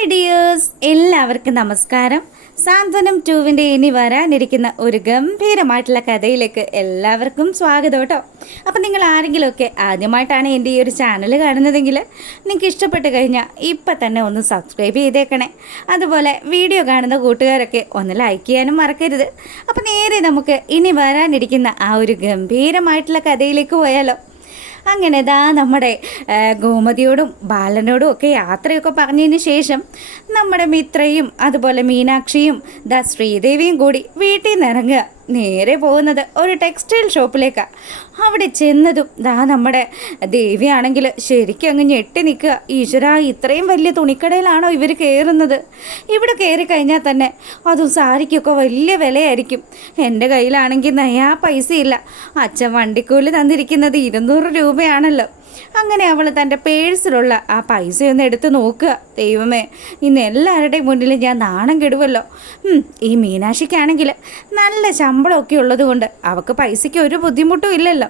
Hi dears എല്ലാവർക്കും നമസ്കാരം. സാന്ത്വനം ടൂവിന്റെ ഇനി വരാനിരിക്കുന്ന ഒരു ഗംഭീരമായിട്ടുള്ള കഥയിലേക്ക് എല്ലാവർക്കും സ്വാഗതം കേട്ടോ. അപ്പം നിങ്ങൾ ആരെങ്കിലുമൊക്കെ ആദ്യമായിട്ടാണ് എന്റെ ഈ ഒരു ചാനൽ കാണുന്നതെങ്കിൽ നിങ്ങൾക്ക് ഇഷ്ടപ്പെട്ട് കഴിഞ്ഞാൽ ഇപ്പം തന്നെ ഒന്ന് സബ്സ്ക്രൈബ് ചെയ്തേക്കണേ. അതുപോലെ വീഡിയോ കാണുന്ന കൂട്ടുകാരൊക്കെ ഒന്ന് ലൈക്ക് ചെയ്യാനും മറക്കരുത്. അപ്പം നേരെ നമുക്ക് ഇനി വരാനിരിക്കുന്ന ആ ഒരു ഗംഭീരമായിട്ടുള്ള കഥയിലേക്ക് പോയാലോ. അങ്ങനെ ദാ നമ്മുടെ ഗോമതിയോടും ബാലനോടും ഒക്കെ യാത്രയൊക്കെ പറഞ്ഞതിന് ശേഷം നമ്മുടെ മിത്രയും അതുപോലെ മീനാക്ഷിയും ദാ ശ്രീദേവിയും കൂടി വീട്ടിൽ നിന്ന് ഇറങ്ങുക നേരെ പോകുന്നത് ഒരു ടെക്സ്റ്റൈൽ ഷോപ്പിലേക്കാണ് അവിടെ ചെന്നതും ദാ നമ്മുടെ ദേവിയാണെങ്കിൽ ശരിക്കും അങ്ങ് ഞെട്ടി നിൽക്കുക. ഈശ്വര ഇത്രയും വലിയ തുണിക്കടയിലാണോ ഇവർ കയറുന്നത്? ഇവിടെ കയറി കഴിഞ്ഞാൽ തന്നെ അതും സാരിക്കൊക്കെ വലിയ വിലയായിരിക്കും. എന്റെ കയ്യിലാണെങ്കിൽ നയാ പൈസയില്ല. അച്ഛൻ വണ്ടിക്കൂലി തന്നിരിക്കുന്നത് ഇരുന്നൂറ് രൂപയാണല്ലോ. അങ്ങനെ അവൾ തന്റെ പേഴ്സിലുള്ള ആ പൈസയൊന്ന് എടുത്ത് നോക്കുക. ദൈവമേ ഇന്ന് എല്ലാവരുടെയും മുന്നിൽ ഞാൻ നാണം കെടുവല്ലോ. ഈ മീനാക്ഷിക്കാണെങ്കിൽ നല്ല ശമ്പളമൊക്കെ ഉള്ളതുകൊണ്ട് അവൾക്ക് പൈസയ്ക്ക് ഒരു ബുദ്ധിമുട്ടും ഇല്ലല്ലോ.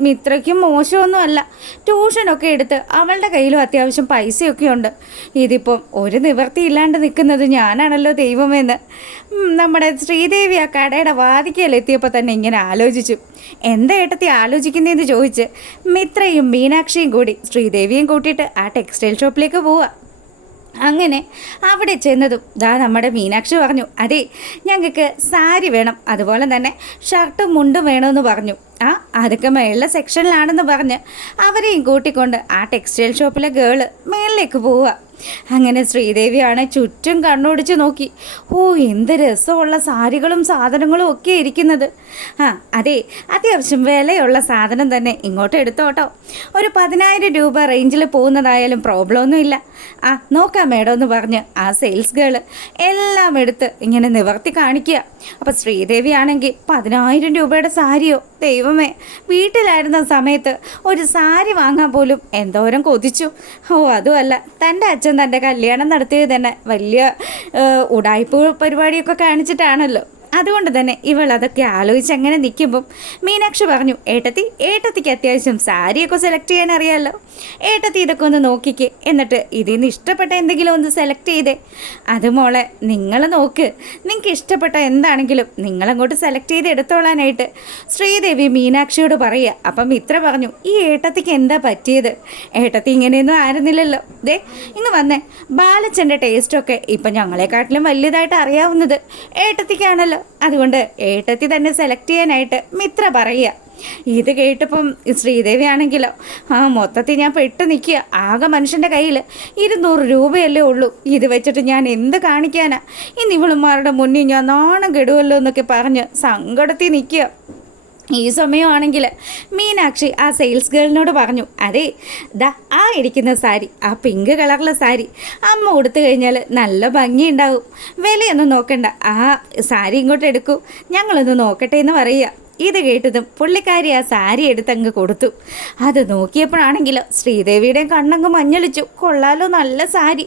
മിത്രയ്ക്കും മോശമൊന്നുമല്ല. ട്യൂഷനൊക്കെ എടുത്ത് അവളുടെ കയ്യിലും അത്യാവശ്യം പൈസയൊക്കെ ഉണ്ട്. ഇതിപ്പം ഒരു നിവൃത്തി ഇല്ലാണ്ട് നിൽക്കുന്നത് ഞാനാണല്ലോ ദൈവമെന്ന്. നമ്മുടെ ശ്രീദേവി ആ കടയുടെ വാതിക്കലെത്തിയപ്പോൾ തന്നെ ഇങ്ങനെ ആലോചിച്ചു. എന്താ ഏട്ടത്തി ആലോചിക്കുന്നതെന്ന് ചോദിച്ച്? മിത്രയും മീനാക്ഷിയും കൂടി ശ്രീദേവിയും കൂട്ടിയിട്ട് ആ ടെക്സ്റ്റൈൽ ഷോപ്പിലേക്ക് പോവുക. അങ്ങനെ അവിടെ ചെന്നതും ദാ നമ്മുടെ മീനാക്ഷി പറഞ്ഞു അതെ ഞങ്ങൾക്ക് സാരി വേണം അതുപോലെ തന്നെ ഷർട്ടും മുണ്ടും വേണമെന്ന് പറഞ്ഞു. ആ അതൊക്കെ മേളിലെ സെക്ഷനിലാണെന്ന് പറഞ്ഞ് അവരെയും കൂട്ടിക്കൊണ്ട് ആ ടെക്സ്റ്റൈൽ ഷോപ്പിലെ ഗേൾ മേളിലേക്ക് പോവുക. അങ്ങനെ ശ്രീദേവിയാണ് ചുറ്റും കണ്ണോടിച്ച് നോക്കി. ഓ എന്ത് രസമുള്ള സാരികളും സാധനങ്ങളും ഒക്കെ ഇരിക്കുന്നത്. ആ അതെ അത്യാവശ്യം വിലയുള്ള സാധനം തന്നെ ഇങ്ങോട്ട് എടുത്തോട്ടോ. ഒരു പതിനായിരം രൂപ റേഞ്ചിൽ പോകുന്നതായാലും പ്രോബ്ലം ഒന്നുമില്ല. ആ നോക്കാം മേഡം എന്ന് പറഞ്ഞ് ആ സെയിൽസ് ഗേൾ എല്ലാം എടുത്ത് ഇങ്ങനെ നിവർത്തി കാണിക്കുക. അപ്പോൾ ശ്രീദേവി ആണെങ്കിൽ പതിനായിരം രൂപയുടെ സാരിയോ? ദൈവമേ വീട്ടിലായിരുന്ന സമയത്ത് ഒരു സാരി വാങ്ങാൻ പോലും എന്തോരം കൊതിച്ചു. ഓ അതുമല്ല തന്റെ അച്ഛൻ തന്റെ കല്യാണം നടത്തിയത് തന്നെ വലിയ ഉടായ്പ പരിപാടിയൊക്കെ കാണിച്ചിട്ടാണല്ലോ. അതുകൊണ്ട് തന്നെ ഇവൾ അതൊക്കെ ആലോചിച്ച് അങ്ങനെ നിൽക്കുമ്പം മീനാക്ഷി പറഞ്ഞു ഏട്ടത്തി ഏട്ടത്തിക്ക് അത്യാവശ്യം സാരിയൊക്കെ സെലക്ട് ചെയ്യാൻ അറിയാമല്ലോ ഏട്ടത്തി ഇതൊക്കെ ഒന്ന് നോക്കിക്കേ. എന്നിട്ട് ഇതിൽ നിന്ന് ഇഷ്ടപ്പെട്ട എന്തെങ്കിലും ഒന്ന് സെലക്ട് ചെയ്തേ. അത് മോളെ നിങ്ങൾ നോക്ക്. നിങ്ങൾക്ക് ഇഷ്ടപ്പെട്ട എന്താണെങ്കിലും നിങ്ങളങ്ങോട്ട് സെലക്ട് ചെയ്ത് എടുത്തോളാനായിട്ട്. ശ്രീദേവി മീനാക്ഷിയോട് പറയുക അപ്പം ഇത്ര പറഞ്ഞു ഈ ഏട്ടത്തിക്ക് എന്താ പറ്റിയത്? ഏട്ടത്തി ഇങ്ങനെയൊന്നും ആയിരുന്നില്ലല്ലോ. ദേ ഇങ്ങ് വന്നേ. ബാലച്ചന്റെ ടേസ്റ്റൊക്കെ ഇപ്പം ഞങ്ങളെക്കാട്ടിലും വലിയതായിട്ട് അറിയാവുന്നത് ഏട്ടത്തിക്കാണല്ലോ. അതുകൊണ്ട് ഏട്ടത്തി തന്നെ സെലക്ട് ചെയ്യാനായിട്ട് മിത്ര പറയുക. ഇത് കേട്ടപ്പം ശ്രീദേവി ആണെങ്കിലോ ആ മൊത്തത്തിൽ ഞാൻ പെട്ട് നിൽക്കുക. ആകെ മനുഷ്യന്റെ കയ്യിൽ ഇരുന്നൂറ് രൂപയല്ലേ ഉള്ളൂ. ഇത് വെച്ചിട്ട് ഞാൻ എന്ത് കാണിക്കാനാ? ഇന്ന് ഇവളുമാരുടെ മുന്നിൽ ഞാൻ നാണം കെടുവല്ലോ എന്നൊക്കെ പറഞ്ഞ് സങ്കടത്തിൽ നിൽക്കുക. ഈ സമയമാണെങ്കിൽ മീനാക്ഷി ആ സെയിൽസ് ഗേളിനോട് പറഞ്ഞു അതെ ദാ ആ ഇരിക്കുന്ന സാരി ആ പിങ്ക് കളറിലെ സാരി അമ്മ കൊടുത്തു കഴിഞ്ഞാൽ നല്ല ഭംഗിയുണ്ടാവും. വിലയൊന്നും നോക്കണ്ട ആ സാരി ഇങ്ങോട്ട് എടുക്കൂ ഞങ്ങളൊന്ന് നോക്കട്ടെ എന്ന് പറയുക. ഇത് കേട്ടതും പുള്ളിക്കാരി ആ സാരി എടുത്ത് അങ്ങ് കൊടുത്തു. അത് നോക്കിയപ്പോഴാണെങ്കിലോ ശ്രീദേവിയുടെ കണ്ണങ്ങ് മഞ്ഞളിച്ചു. കൊള്ളാലോ നല്ല സാരി.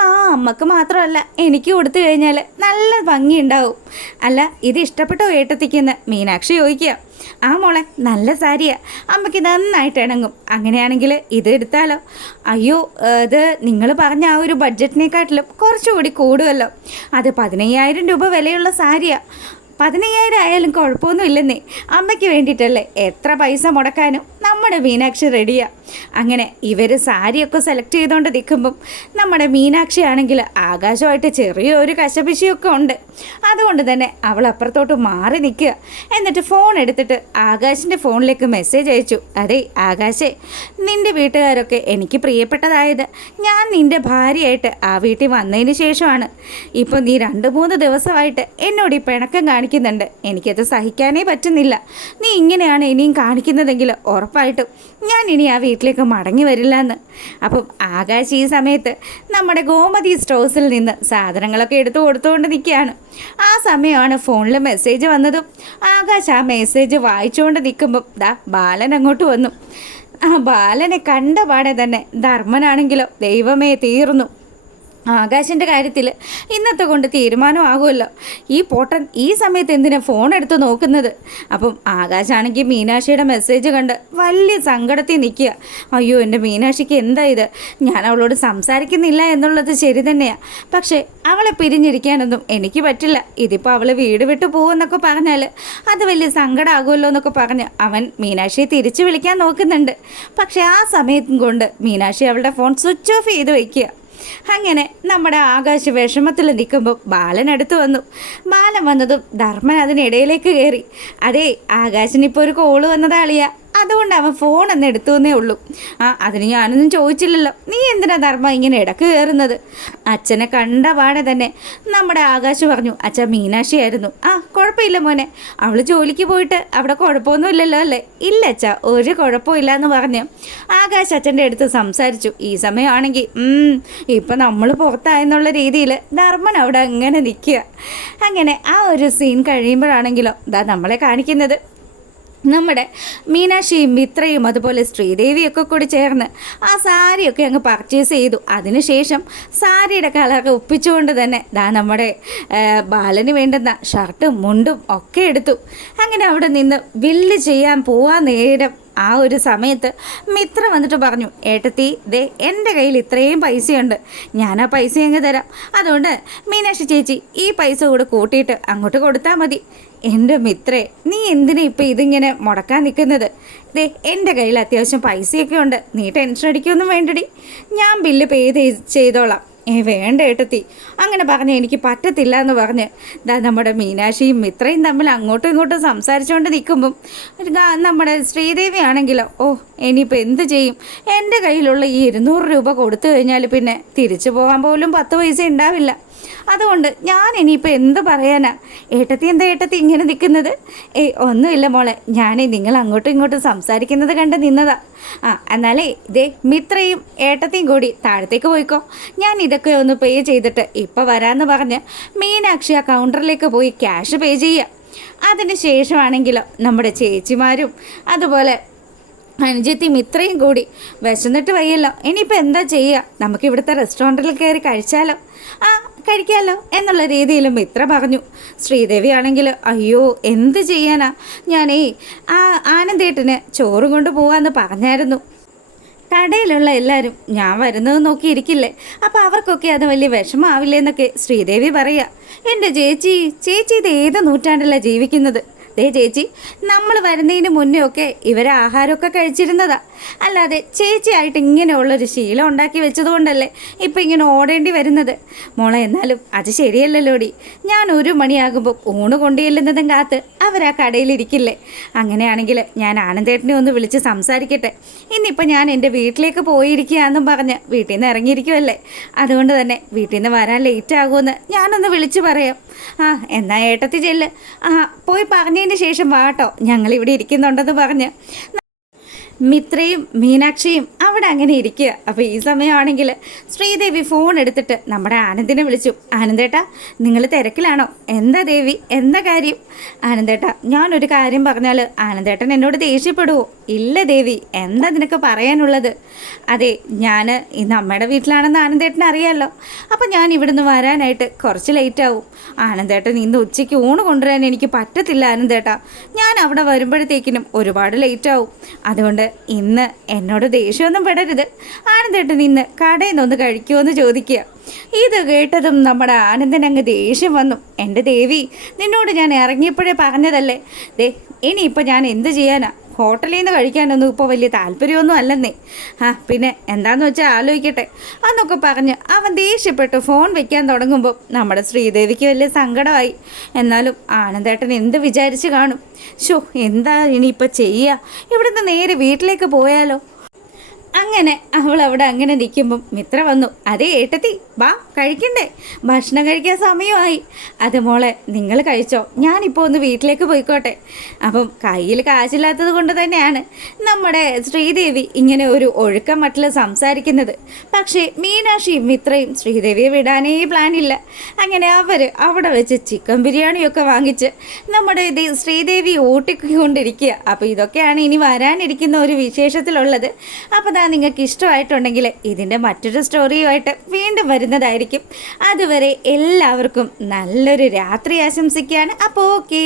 ആ അമ്മയ്ക്ക് മാത്രമല്ല എനിക്ക് കൊടുത്തു കഴിഞ്ഞാൽ നല്ല ഭംഗിയുണ്ടാവും. അല്ല ഇത് ഇഷ്ടപ്പെട്ടോ ഏട്ടത്തിക്കെന്ന് മീനാക്ഷി ചോദിക്കുക. ആ മോളെ നല്ല സാരിയാ. അമ്മയ്ക്ക് നന്നായിട്ട് ഇണങ്ങും. അങ്ങനെയാണെങ്കിൽ ഇത് എടുത്താലോ? അയ്യോ ഇത് നിങ്ങൾ പറഞ്ഞ ആ ഒരു ബഡ്ജറ്റിനെക്കാട്ടിലും കുറച്ചുകൂടി കൂടുമല്ലോ അത് പതിനയ്യായിരം രൂപ വിലയുള്ള സാരിയാ. പതിനയ്യായിരം ആയാലും കുഴപ്പമൊന്നുമില്ലെന്നേ. അമ്മയ്ക്ക് വേണ്ടിയിട്ടല്ലേ എത്ര പൈസ മുടക്കാനും നമ്മുടെ മീനാക്ഷി റെഡിയാ. അങ്ങനെ ഇവർ സാരിയൊക്കെ സെലക്ട് ചെയ്തുകൊണ്ട് നിൽക്കുമ്പം നമ്മുടെ മീനാക്ഷി ആണെങ്കിൽ ആകാശമായിട്ട് ചെറിയൊരു കശപിശിയൊക്കെ ഉണ്ട്. അതുകൊണ്ട് തന്നെ അവൾ അപ്പുറത്തോട്ട് മാറി നിൽക്കുക. എന്നിട്ട് ഫോൺ എടുത്തിട്ട് ആകാശിന്റെ ഫോണിലേക്ക് മെസ്സേജ് അയച്ചു. അതെ ആകാശേ നിന്റെ വീട്ടുകാരൊക്കെ എനിക്ക് പ്രിയപ്പെട്ടതായത് ഞാൻ നിന്റെ ഭാര്യയായിട്ട് ആ വീട്ടിൽ വന്നതിന് ശേഷമാണ്. ഇപ്പോൾ നീ രണ്ട് മൂന്ന് ദിവസമായിട്ട് എന്നോട് ഈ പിണക്കം കാണിക്കുന്നുണ്ട്. എനിക്കത് സഹിക്കാനേ പറ്റുന്നില്ല. നീ ഇങ്ങനെയാണ് ഇനിയും കാണിക്കുന്നതെങ്കിൽ ഉറപ്പായിട്ടും ഞാൻ ഇനി ആ വീട്ടിലേക്ക് മടങ്ങി വരില്ല എന്ന്. അപ്പം ആകാശ് ഈ സമയത്ത് നമ്മുടെ ഗോമതി സ്റ്റോഴ്സിൽ നിന്ന് സാധനങ്ങളൊക്കെ എടുത്തു കൊടുത്തുകൊണ്ട് നിൽക്കുകയാണ്. ആ സമയമാണ് ഫോണിൽ മെസ്സേജ് വന്നതും ആകാശ് ആ മെസ്സേജ് വായിച്ചുകൊണ്ട് നിൽക്കുമ്പം ദാ ബാലൻ അങ്ങോട്ട് വന്നു. ആ ബാലനെ കണ്ട പാടെ തന്നെ ധർമ്മനാണെങ്കിലോ ദൈവമേ തീർന്നു. ആകാശിന്റെ കാര്യത്തിൽ ഇന്നത്തെ കൊണ്ട് തീരുമാനമാകുമല്ലോ. ഈ പോട്ടൻ ഈ സമയത്ത് എന്തിനാ ഫോൺ എടുത്ത് നോക്കുന്നത്? അപ്പം ആകാശാണെങ്കിൽ മീനാക്ഷിയുടെ മെസ്സേജ് കണ്ട് വലിയ സങ്കടത്തിൽ നിൽക്കുക. അയ്യോ എന്റെ മീനാക്ഷിക്ക് എന്താ ഇത്? ഞാൻ അവളോട് സംസാരിക്കുന്നില്ല എന്നുള്ളത് ശരി തന്നെയാണ് പക്ഷേ അവളെ പിരിഞ്ഞിരിക്കാനൊന്നും എനിക്ക് പറ്റില്ല. ഇതിപ്പോൾ അവൾ വീട് വിട്ടു പോകുമെന്നൊക്കെ പറഞ്ഞാൽ അത് വലിയ സങ്കടമാകുമല്ലോ എന്നൊക്കെ പറഞ്ഞ് അവൻ മീനാക്ഷിയെ തിരിച്ചു വിളിക്കാൻ നോക്കുന്നുണ്ട്. പക്ഷേ ആ സമയത്തും കൊണ്ട് മീനാക്ഷി അവളുടെ ഫോൺ സ്വിച്ച് ഓഫ് ചെയ്ത് വയ്ക്കുക അങ്ങനെ നമ്മുടെ ആകാശ വിഷമത്തിൽ നിൽക്കുമ്പോൾ ബാലൻ അടുത്ത് വന്നു. ബാലൻ വന്നതും ധർമ്മൻ അതിനിടയിലേക്ക് കയറി. അതേ ആകാശിനിപ്പോൾ ഒരു കോൾ വന്നതാളിയാ അതുകൊണ്ട് അവൻ ഫോൺ എന്ന് എടുത്തു എന്നേ ഉള്ളൂ. ആ അതിന് ഞാനൊന്നും ചോദിച്ചില്ലല്ലോ. നീ എന്തിനാ ധർമ്മ ഇങ്ങനെ ഇടയ്ക്ക് കയറുന്നത്? അച്ഛനെ കണ്ട പാടെ തന്നെ നമ്മുടെ ആകാശ് പറഞ്ഞു അച്ഛൻ മീനാക്ഷിയായിരുന്നു. ആ കുഴപ്പമില്ല മോനെ. അവൾ ജോലിക്ക് പോയിട്ട് അവിടെ കുഴപ്പമൊന്നുമില്ലല്ലോ അല്ലേ? ഇല്ല അച്ഛ ഒരു കുഴപ്പമില്ല എന്ന് പറഞ്ഞ്. ആകാശ് അച്ഛന്റെ അടുത്ത് സംസാരിച്ചു. ഈ സമയമാണെങ്കിൽ ഇപ്പം നമ്മൾ പുറത്തായെന്നുള്ള രീതിയിൽ ധർമ്മൻ അവിടെ അങ്ങനെ നിൽക്കുക. അങ്ങനെ ആ ഒരു സീൻ കഴിയുമ്പോഴാണെങ്കിലോ ദാ നമ്മളെ കാണിക്കുന്നത്. നമ്മുടെ മീനാക്ഷിയും മിത്രയും അതുപോലെ ശ്രീദേവിയൊക്കെ കൂടി ചേർന്ന് ആ സാരിയൊക്കെ അങ്ങ് പർച്ചേസ് ചെയ്തു. അതിനുശേഷം സാരിയുടെ കളറൊക്കെ ഒപ്പിച്ചുകൊണ്ട് തന്നെ ദാ നമ്മുടെ ബാലന് വേണ്ടുന്ന ഷർട്ടും മുണ്ടും ഒക്കെ എടുത്തു. അങ്ങനെ അവിടെ നിന്ന് വില്ല് ചെയ്യാൻ പോവാൻ നേരം ആ ഒരു സമയത്ത് മിത്ര വന്നിട്ട് പറഞ്ഞു ഏട്ടത്തി ദേ എന്റെ കയ്യിൽ ഇത്രയും പൈസയുണ്ട്. ഞാൻ ആ പൈസ അങ്ങ് തരാം. അതുകൊണ്ട് മീനാക്ഷി ചേച്ചി ഈ പൈസ കൂടെ കൂട്ടിയിട്ട് അങ്ങോട്ട് കൊടുത്താൽ മതി. എന്റെ മിത്രേ നീ എന്തിനാ ഇപ്പം ഇതിങ്ങനെ മുടക്കാൻ നിൽക്കുന്നത്? ദേ എന്റെ കയ്യിൽ അത്യാവശ്യം പൈസയൊക്കെ ഉണ്ട്. നീ ടെൻഷൻ അടിക്കൊന്നും വേണ്ടടി. ഞാൻ ബില്ല് പേ ചെയ്തോളാം. ഏ വേണ്ട ഏട്ടത്തി. അങ്ങനെ പറഞ്ഞ് എനിക്ക് പറ്റത്തില്ല എന്ന് പറഞ്ഞ് ദാ നമ്മുടെ മീനാക്ഷിയും മിത്രയും തമ്മിൽ അങ്ങോട്ടും ഇങ്ങോട്ടും സംസാരിച്ചുകൊണ്ട് നിൽക്കുമ്പം നമ്മുടെ ശ്രീദേവി ആണെങ്കിലോ ഓ ഇനിയിപ്പോൾ എന്ത് ചെയ്യും? എന്റെ കയ്യിലുള്ള ഈ ഇരുന്നൂറ് രൂപ കൊടുത്തു കഴിഞ്ഞാൽ പിന്നെ തിരിച്ചു പോകാൻ പോലും പത്ത് പൈസ ഉണ്ടാവില്ല. അതുകൊണ്ട് ഞാൻ ഇനിയിപ്പോൾ എന്ത് പറയാനാ? ഏട്ടത്തി എന്താ ഏട്ടത്തി ഇങ്ങനെ നിൽക്കുന്നത് ഏയ് ഒന്നുമില്ല മോളെ. ഞാനേ നിങ്ങൾ അങ്ങോട്ടും ഇങ്ങോട്ടും സംസാരിക്കുന്നത് കണ്ട് നിന്നതാ. ആ എന്നാലേ ഇതേ മിത്രയും ഏട്ടത്തിയും കൂടി താഴത്തേക്ക് പോയിക്കോ. ഞാൻ ഇതൊക്കെ ഒന്ന് പേ ചെയ്തിട്ട് ഇപ്പോൾ വരാമെന്ന് പറഞ്ഞ് മീനാക്ഷി ആ കൗണ്ടറിലേക്ക് പോയി ക്യാഷ് പേ ചെയ്യുക അതിന് ശേഷമാണെങ്കിലോ നമ്മുടെ ചേച്ചിമാരും അതുപോലെ അനുജത്തിയും ഇത്രയും കൂടി വിശന്നിട്ട് വയ്യല്ലോ. ഇനിയിപ്പോൾ എന്താ ചെയ്യുക നമുക്ക് ഇവിടുത്തെ റെസ്റ്റോറന്റിൽ കയറി കഴിച്ചാലോ? ആ കഴിക്കാമല്ലോ എന്നുള്ള രീതിയിൽ മിത്ര പറഞ്ഞു. ശ്രീദേവി ആണെങ്കിൽ അയ്യോ എന്ത് ചെയ്യാനാ? ഞാനേ ആ ആനന്ദേട്ടന് ചോറ് കൊണ്ട് പോകാമെന്ന് പറഞ്ഞായിരുന്നു. കടയിലുള്ള എല്ലാവരും ഞാൻ വരുന്നത് നോക്കിയിരിക്കില്ലേ? അപ്പോൾ അവർക്കൊക്കെ അത് വലിയ വിഷമാവില്ലേ എന്നൊക്കെ ശ്രീദേവി പറയുക എന്റെ ചേച്ചി ചേച്ചി ഇത് ഏത് നൂറ്റാണ്ടല്ല ജീവിക്കുന്നത്? ദേ ചേച്ചി നമ്മൾ വരുന്നതിന് മുന്നേ ഒക്കെ ഇവരെ ആഹാരമൊക്കെ കഴിച്ചിരുന്നതാ. അല്ലാതെ ചേച്ചിയായിട്ട് ഇങ്ങനെയുള്ളൊരു ശീലം ഉണ്ടാക്കി വെച്ചതുകൊണ്ടല്ലേ ഇപ്പം ഇങ്ങനെ ഓടേണ്ടി വരുന്നത്. മോളെ എന്നാലും അത് ശരിയല്ലല്ലോടി. ഞാൻ ഒരു മണിയാകുമ്പോൾ ഊണ് കൊണ്ടുചെല്ലുന്നതും കാത്ത് അവരാ കടയിലിരിക്കില്ലേ അങ്ങനെയാണെങ്കിൽ ഞാൻ ആനന്ദേട്ടനെ ഒന്ന് വിളിച്ച് സംസാരിക്കട്ടെ. ഇന്നിപ്പോൾ ഞാൻ എന്റെ വീട്ടിലേക്ക് പോയിരിക്കുകയെന്നും പറഞ്ഞ് വീട്ടിൽ നിന്ന് ഇറങ്ങിയിരിക്കുമല്ലേ അതുകൊണ്ട് തന്നെ വീട്ടിൽ നിന്ന് വരാൻ ലേറ്റ് ആകുമെന്ന് ഞാനൊന്ന് വിളിച്ച് പറയാം. ആ എന്നാ ഏട്ടത്തി ചെല്ല്. ആ പോയി പറഞ്ഞതിന് ശേഷം വാട്ടോ ഞങ്ങൾ ഇവിടെ ഇരിക്കുന്നുണ്ടെന്ന് പറഞ്ഞ്. മിത്രയും മീനാക്ഷിയും അവിടെ അങ്ങനെ ഇരിക്കുക അപ്പോൾ ഈ സമയമാണെങ്കിൽ ശ്രീദേവി ഫോൺ എടുത്തിട്ട് നമ്മുടെ ആനന്ദിനെ വിളിച്ചു. ആനന്ദേട്ടാ നിങ്ങൾ തിരക്കിലാണോ? എന്താ ദേവി? എന്താ കാര്യം? ആനന്ദേട്ടാ ഞാനൊരു കാര്യം പറഞ്ഞാൽ ആനന്ദേട്ടൻ എന്നോട് ദേഷ്യപ്പെടുവോ? ഇല്ല ദേവി എന്താ നിനക്ക് പറയാനുള്ളത്? അതെ ഞാൻ ഇന്ന് അമ്മയുടെ വീട്ടിലാണെന്ന് ആനന്ദേട്ടൻ അറിയാമല്ലോ അപ്പം ഞാൻ ഇവിടുന്ന് വരാനായിട്ട് കുറച്ച് ലേറ്റ് ആവും. ആനന്ദേട്ടൻ ഇന്ന് ഉച്ചയ്ക്ക് ഊണ് കൊണ്ടുവരാൻ എനിക്ക് പറ്റത്തില്ല ആനന്ദേട്ടാ. ഞാൻ അവിടെ വരുമ്പോഴത്തേക്കിനും ഒരുപാട് ലേറ്റ് ആവും. അതുകൊണ്ട് ഇന്ന് എന്നോട് ദേഷ്യമൊന്നും പെടരുത്. ആനന്ദേട്ടൻ ഇന്ന് കടയിൽ നിന്നൊന്ന് കഴിക്കുമെന്ന് ചോദിക്കുക. ഇത് കേട്ടതും നമ്മുടെ ആനന്ദൻ അങ്ങ് ദേഷ്യം വന്നു. എന്റെ ദേവി നിന്നോട് ഞാൻ ഇറങ്ങിയപ്പോഴേ പറഞ്ഞതല്ലേ? ദേ ഇനിയിപ്പോൾ ഞാൻ എന്ത് ചെയ്യാനാ? ഹോട്ടലിൽ നിന്ന് കഴിക്കാനൊന്നും ഇപ്പോൾ വലിയ താല്പര്യമൊന്നും അല്ലെന്നേ. ആ പിന്നെ എന്താന്ന് വെച്ചാൽ ആലോചിക്കട്ടെ. അന്നൊക്കെ പറഞ്ഞ് അവൻ ദേഷ്യപ്പെട്ട് ഫോൺ വെക്കാൻ തുടങ്ങുമ്പോൾ നമ്മുടെ ശ്രീദേവിക്ക് വലിയ സങ്കടമായി. എന്നാലും ആനന്ദേട്ടൻ എന്ത് വിചാരിച്ച് കാണും. ഷോ എന്താ ഇനിയിപ്പോൾ ചെയ്യുക ഇവിടുന്ന് നേരെ വീട്ടിലേക്ക് പോയാലോ? അങ്ങനെ അവൾ അവിടെ അങ്ങനെ നിൽക്കുമ്പം മിത്ര വന്നു അതേ ഏട്ടത്തി വാ കഴിക്കണ്ടേ? ഭക്ഷണം കഴിക്കാൻ സമയമായി. അത് മോളെ നിങ്ങൾ കഴിച്ചോ ഞാനിപ്പോൾ ഒന്ന് വീട്ടിലേക്ക് പോയിക്കോട്ടെ. അപ്പം കയ്യിൽ കാശില്ലാത്തത് കൊണ്ട് തന്നെയാണ് നമ്മുടെ ശ്രീദേവി ഇങ്ങനെ ഒരു ഒഴുക്കം മട്ടിൽ സംസാരിക്കുന്നത്. പക്ഷേ മീനാക്ഷിയും മിത്രയും ശ്രീദേവിയെ വിടാനേ പ്ലാനില്ല അങ്ങനെ അവർ അവിടെ വെച്ച് ചിക്കൻ ബിരിയാണിയൊക്കെ വാങ്ങിച്ച് നമ്മുടെ ഇത് ശ്രീദേവി ഊട്ടിക്കൊണ്ടിരിക്കുക. അപ്പോൾ ഇതൊക്കെയാണ് ഇനി വരാനിരിക്കുന്ന ഒരു വിശേഷത്തിലുള്ളത്. അപ്പോൾ കഥ നിങ്ങൾക്ക് ഇഷ്ടമായിട്ടുണ്ടെങ്കിൽ ഇതിന്റെ മറ്റൊരു സ്റ്റോറിയുമായിട്ട് വീണ്ടും വരുന്നതായിരിക്കും. അതുവരെ എല്ലാവർക്കും നല്ലൊരു രാത്രി ആശംസിക്കുകയാണ്. അപ്പോൾ ഓക്കേ.